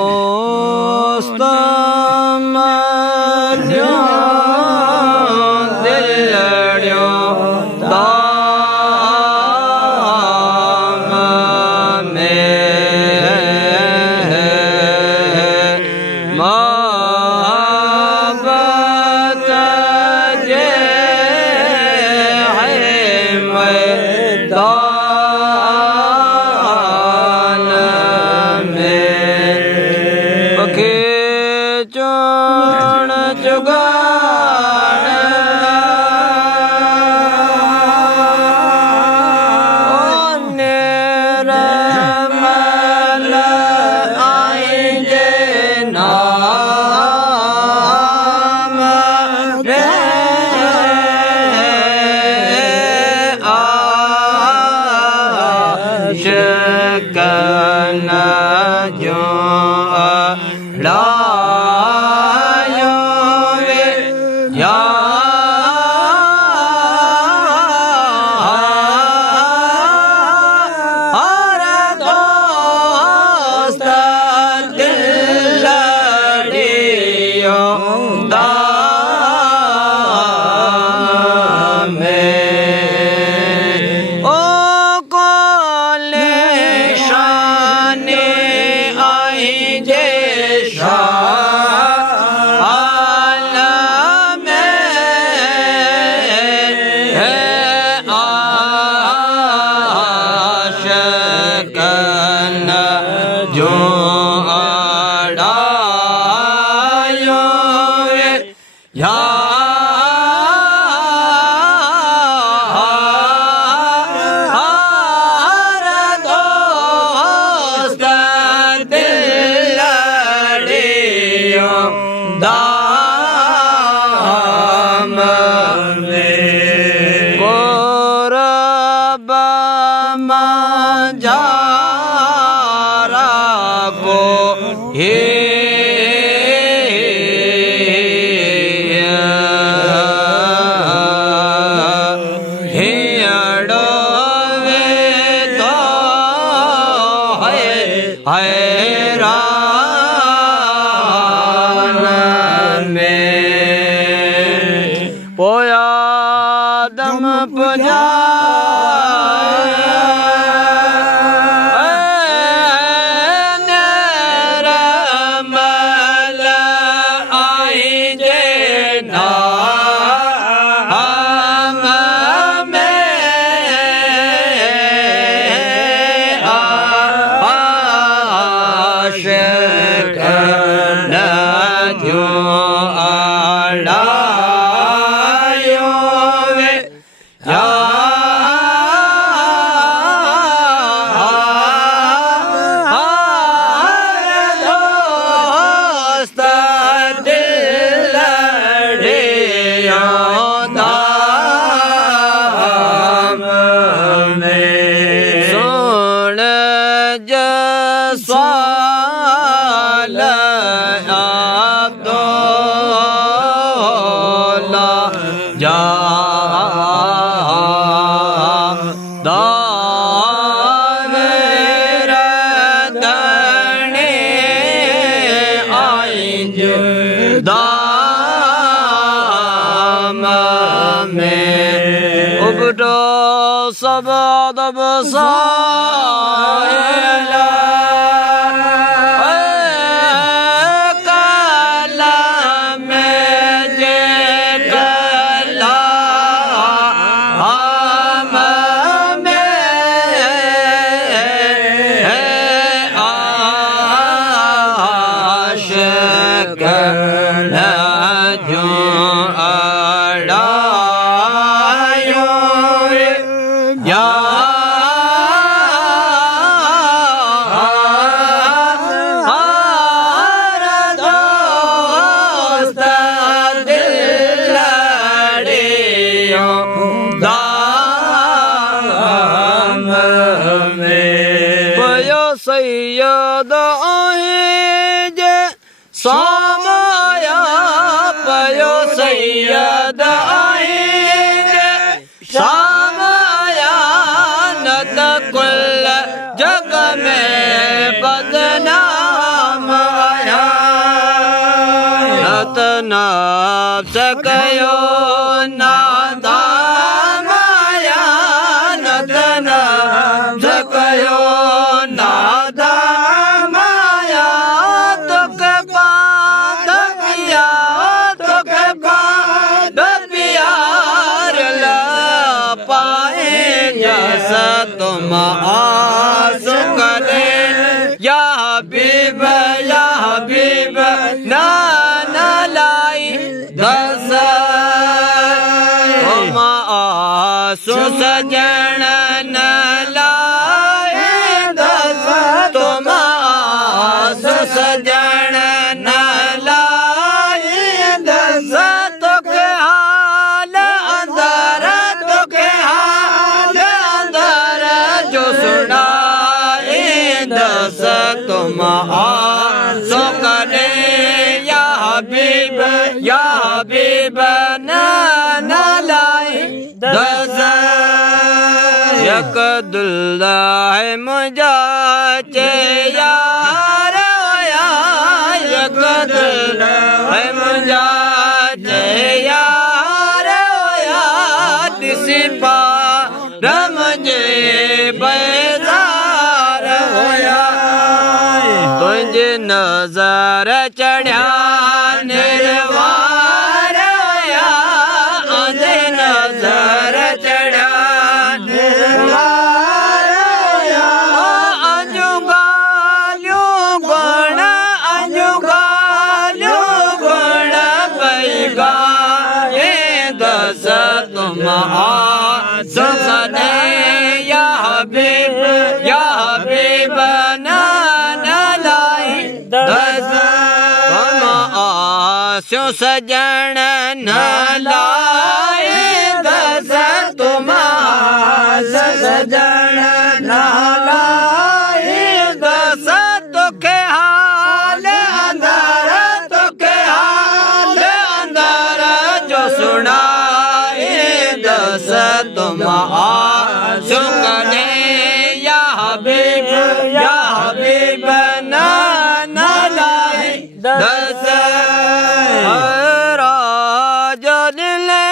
दोस्त मन्यो दिलड़ियो दाम में मोहब्बत जे है मैदान में पखे चुन चुगान निर्मल आएंगे नाम रे आशिकन जो लायो वे यार दोस्त दिलड़ियो दाम में ओ कोले शाने आई जे शाल में है आशिकन जो अड़ायो वे यार दोस्त दिलड़ियो दाम में कोरबा मजारा को हे अड़ोवे तो हैरान में पोया दम पुजा निर्मल आई जे नाम में आशिकन जो अड़ायो वे यार दोस्त दिलड़ियो दाम में सुन जसवाल अब्दुल्ला जा दाने आई जो दाम में उबटो सब दब सायला कलम जे कलाम में आशिकन जो अड़ायो वे यार दोस्त दिलड़ियो दाम में भयो सैयद जे सामया भयो सैयद जे सामया नत कुल जग में बदनाम नफ्स कयो नादा माया नत नफ्स कयो नादा माया तुक बांध पिया तुक बांध प्यार ला पाए जस तुम आस करे या हबीब ना लाई दस तुम आसु सजन न लाए दस तुम आसु सजन न लाए दस तुके हाल अंदर तुके हाल अंदर जो सुनाए दस तुम आसु करे या हबीब ना लाई दस यकदुल्ला है मुझा चे यार यकदुल्ला है मुझा चे यार दिसिपा रमजे बेजार होया तुझे नजर चढ़ा निर्वार होया आंधे नजर चढ़ा निर्वार होया अंजुगाल्यो गुण पैगा ये दस तुम आसु करे या हबीब ना लाई दस तुम आसु सजन न लाए दस तुम आसु सजन न लाए दस तुके हाल अंदर तुके हाल अंदर जो सुनाए दस तुम आसु करे या हबीब ना लाई दस राजन ले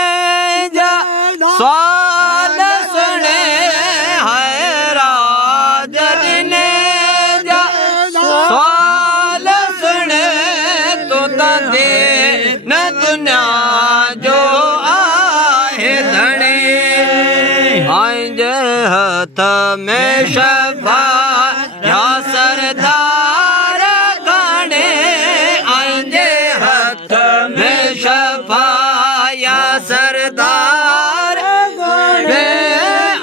जा सवाल सुने है राजन ले जा सवाल सुने तो दे न दुनिया जो आहे धने आंज हाथ में शफा या सरदार गाने आंजे हाथ में शफा या सरदार गाने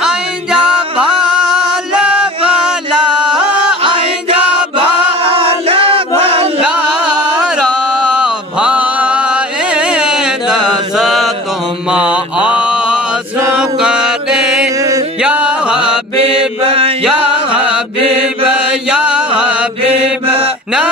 आंजा भाल भला आंजा भाल भला रा भाए दस तुम आसु करे या हबीब ना